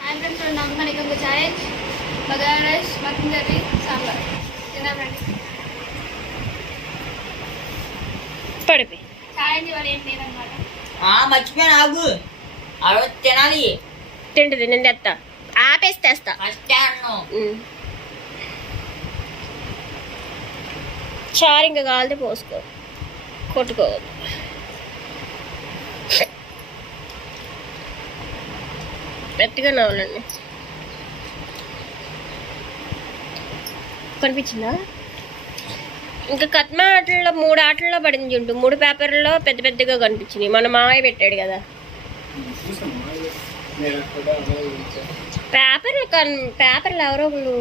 Hi friends రెండు నమ్మకానికి ఇంకొక ఛాయ్ bagara rice mutton curry sambar ఏం లేదనమాట ఆ మర్చిపోయాను ఆగు తినాలి తింటుంది నేను తెస్తా ఆపేసి తెస్తా ఫస్ట్ అన్నం ఉమ్. చారు ఇంకా కాలితే పోసుకో కొట్టుకోవద్దు పెద్దగా నవ్వాలండి. కనిపించిందా? ఇంకా కత్మ ఆటల్లో మూడు ఆటల్లో పడింది చుంటూ మూడు పేపర్లో పెద్ద పెద్దగా కనిపించింది మన మామయ్య పెట్టాడు కదా. పేపర్ కన్ పేపర్లు ఎవరో ఒకళ్ళు.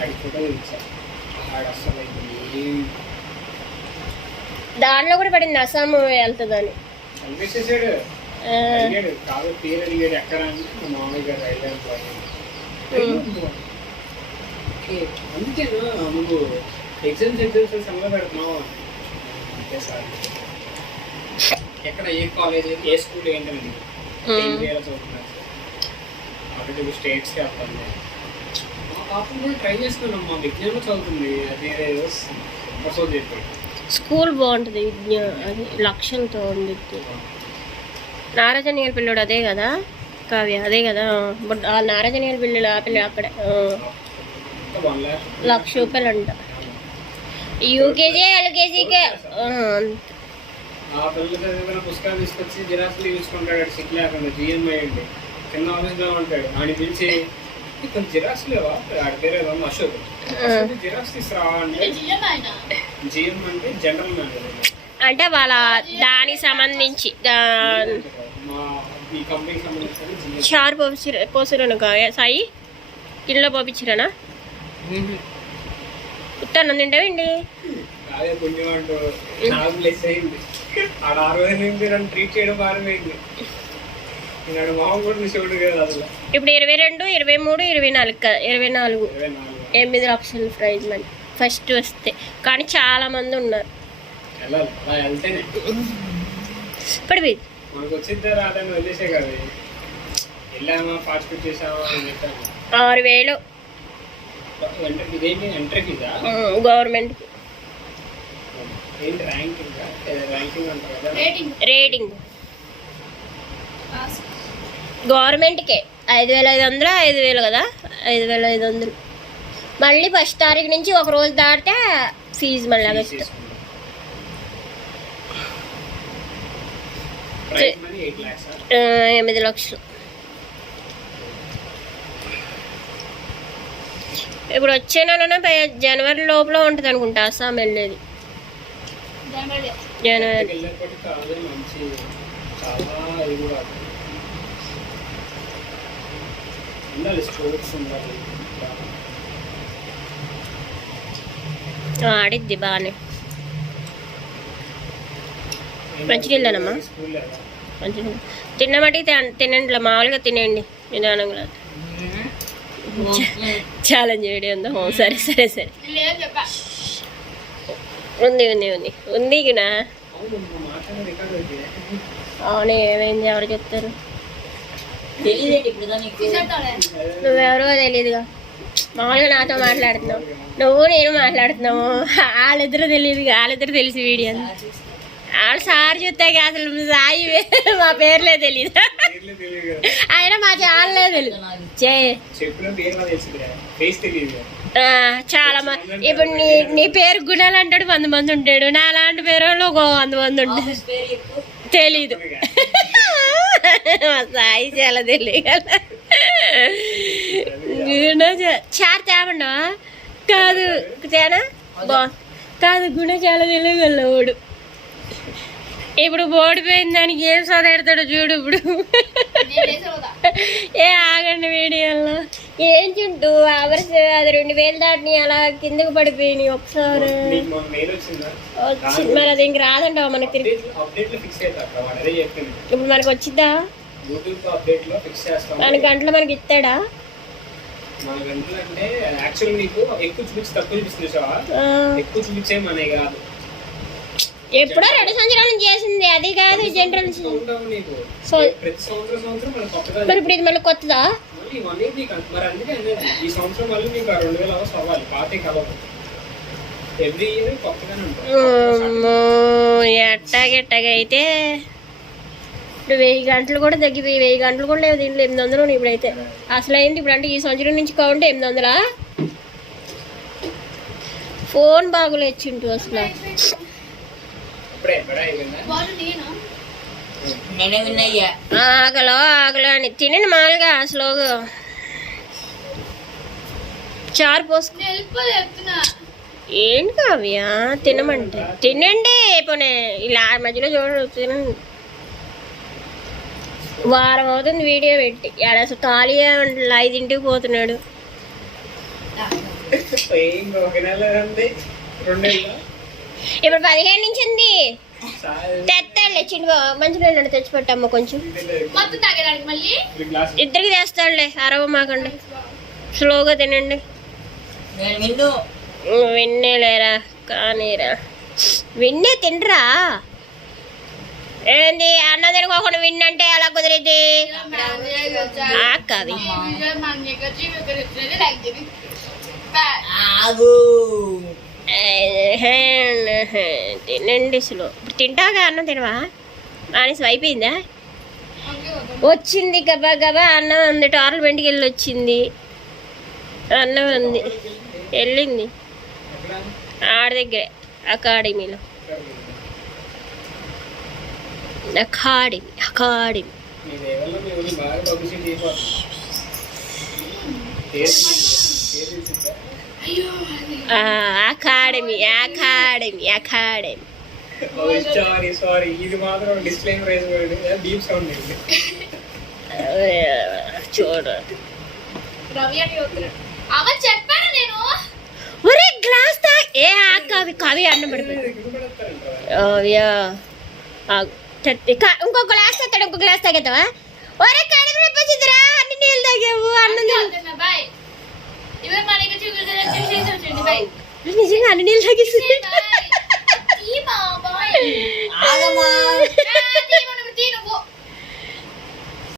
అది ఫోటో దాంట్లో కూడా పడింది అస్సాం వెళ్తుందని. నువ్వు ఎగ్జామ్స్ ఎగ్జామ్స్ పెడుతున్నావు. ఎక్కడ ఏ కాలేజ్ ఏ స్కూల్ చదువుతున్నారు ఆల్రెడీ స్టేట్స్కి వెళ్తాను కూడా ట్రై చేసుకున్నాం మా విజ్ఞానం చదువుతుంది అదే ప్రసోద్ చెప్పాడు స్కూల్ బాగుంటుంది అది లక్ష్యంతో ఉంది. నారాజనీయాల పిల్లడు అదే కదా కావ్య అదే కదా. బట్ ఆ నారాజనీయాల పిల్లలు ఆ పిల్ల అక్కడే లక్ష రూపాయలు అంట యూకేజీ ఎల్కేజీకే ఆ పిల్లలు చదివిన పుస్తకాలు తీసుకొచ్చి జిరాక్స్లు తీసుకుంటాడు సిక్ లేకుండా జిఎంఐ అండి. కింద ఆఫీస్లో ఉంటాడు ఆయన పిలిచి "ఈ కొంచెం జిరాక్స్ లేవా? ఆడి పేరు ఏదో ఉంది, అశోక్. అసలు జిరాక్స్ తీసుకురా అంటే? జిఎం అంటే జనరల్ మేనేజర్ అంటే వాళ్ళ దానికి సంబంధించి ఈ కంపెనీకి సంబంధించిన జిఎం చారు సాయి? ఇల్లు పంపించిరనా ఉత్తన్నం తింటావండి అదే పుణ్యమంటూ నాకు లెస్ అయింది. ఆడ ఆరు వేల నుంచి నన్ను ట్రీట్ చేయడం మారిపోయింది నేను మామ కూడా చూసేవాడు కదా అసలు ఇప్పుడు ఇరవై రెండు ఇరవై మూడు ఇరవై నాలుగు కదా ఇరవై నాలుగు. ఎనిమిది లక్షల ప్రైజ్ మనీ ఫస్ట్ వస్తే. కానీ చాలా మంది ఉన్నారు. చెప్పాను. ఆరు వేలు. రేటింగ్ రేటింగ్ గవర్నమెంట్కే. ఐదు వేల ఐదు వందలు ఐదు వేలు కదా? ఐదు వేల ఐదు వందలు. మళ్ళీ ఫస్ట్ తారీఖు నుంచి ఒక రోజు దాటితే ఫీజు మళ్ళీ అగస్టు ఎనిమిది లక్షలు. ఇప్పుడు వచ్చే నెలనే పై- జనవరి లోపల ఉంటుంది అనుకుంటా అస్సాం వెళ్ళేది. జనవరి జనవరి వెళ్ళేప్పటికి కాదు మంచి చాలా ఇది కాదు ఉండాలి స్పోర్ట్స్ ఉండాలి ఆడిద్ది బాగానే మంచినీళ్ళేనమ్మా? స్కూల్ లేదా తిన్నమటి తినండి మామూలుగా తినేయండి నిదానంగా. ఛాలెంజ్ చేయడం ఉందా? సరే సరే సరే. ఉంది ఉంది ఉంది. ఉంది ఇక్కడ అవును అవును ఏమైంది? ఎవరు చెప్తారు తెలియదేంటి ఇప్పుడు నీకు తీసేద్దాంలే నువ్వెవరో తెలియదుగా మామూలుగా నాతో మాట్లాడుతున్నావు. నువ్వు నేను మాట్లాడుతున్నావు వాళ్ళిద్దరు తెలియదు వాళ్ళిద్దరు తెలిసి వీడియో వాళ్ళు సార్ చూస్తాక అసలు సాయి మా పేర్లే తెలియదు అయినా మా ఛానలే తెలియదు చాలా మంది ఇప్పుడు నీ నీ పేరు గుణాలు అంటాడు వంద మంది ఉంటాడు. నా లాంటి పేరు ఒక వంద మంది ఉంటాడు తెలీదు. మా సాయి చాలా తెలియగల చార్ చా- చారు తేమండవా కాదు తేనా బా కాదు గుణ చాలా తెలియగల వాడు ఇప్పుడు ఓడిపోయిన దానికి ఏం చదివేడతాడు చూడు ఇప్పుడు ఏ ఆగండి వీడియోలో ఏం చుంటూ అవర్స్ అది రెండు వేలు దాటిని అలా కిందకు పడిపోయినాయి ఒకసారి వచ్చింది వచ్చి మరి అది ఇంక రాదంటావా మనకి తిరిగి ఇప్పుడు మనకు వచ్చిద్దా యూట్యూబ్ అప్డేట్లో ఫిక్స్ చేస్తాం. మన గంటలో మనకి ఇస్తాడా? నాలుగు గంటలు అంటే యాక్చువల్ నీకు ఎక్కువ చూపించి తక్కువ చూపిస్తుంది చూసావా? ఆ, ఎక్కువ చూపించే మనే కాదు. ఎప్పుడో రెండు సంవత్సరాల నుంచి చేసింది అది కాదు జనరల్ చూస్తూ ఉంటావు నీకు. సో ప్రతి సంవత్సరం సంవత్సరం మన కొత్తగా మరి ఇప్పుడు ఇది మళ్ళీ కొత్తదా? ఇయర్ నీకు అంత- మరి అందుకే అనేది ఈ సంవత్సరం మళ్ళీ నీకు ఆ రెండు వేల అవర్స్ అవ్వాలి పాత కలవదు ఎవ్రీ ఇయర్ కొత్తగానే ఉంటుంది అమ్మో, ఎట్టాగెట్టాగా అయితే. ఇప్పుడు వెయ్యి గంటలు కూడా తగ్గిపోయి వెయ్యి గంటలు కూడా లేవు దీంట్లో ఎనిమిది వందలు ఇప్పుడైతే. అసలు అయింది ఇప్పుడు అంటే ఈ సంవత్సరం నుంచి కౌంటే ఎనిమిది వందలా? ఫోన్ బాగులేదు చింటూ అసలు. ఆకలో ఆకలో అని. తినండి మామూలుగా అసలు చారు పోసుకో. ఏంటి కావ్య? తినమంటే. తినండి పోనీ. ఇలా మధ్యలో చూడండి తినండి. వారం అవుతుంది వీడియో పెట్టి. ఆడ అసలు ఖాళీగా ఉండలే, ఐదింటికి పోతున్నాడు. ఇప్పుడు పదిహేను నుంచి ఉంది. తెస్తాడులే చిన్న మంచిగా వెళ్ళండి తెచ్చిపెట్టమ్మ కొంచెం. ఇద్దరికి తెస్తాడులే అరవ మాకండి. స్లోగా తినండి. నేను విన్ను విన్నే లేరా కానీరా. విన్నే తినరా? ఏంది? అన్న తినుకోకుండా విన్నంటే ఎలా కుదిరిద్ది? కవి తినండి స్లో. ఇప్పుడు తింటాగా అన్నం తినవా? మానేసి అయిపోయిందా? వచ్చింది గబా గబా అన్నం ఉంది. టార్లు వెంటికి వెళ్ళి వచ్చింది అన్నం ఉంది. వెళ్ళింది. ఆడ దగ్గరే అకాడమీలో అకాడమీ అకాడమీ మీ దేవల్ల మీ ఊరిని బాగా పబ్లిసిటీ అయిపోతుంది పేరు పేరు తెలిసిందా? Academy academy academy. Sorry sorry ఇది మాత్రం డిస్క్లైమర్ వేసుకోండి డీప్ సౌండ్ చూడు. చూడ రవి అని అవ చెప్పాను నేను ఒరే గ్లాస్ తా. ఏ ఆ కవి కవి అన్నం పడిపోయింది ఇంకో గ్లాస్ తాగుతాడు ఇంకో గ్లాస్ తాగేతావా ఒరే కడుపు నొప్పి వచ్చిందిరా అన్ని నీళ్ళు తాగావు అన్నం నిజంగా అన్ని నీళ్ళు తాగేసింది.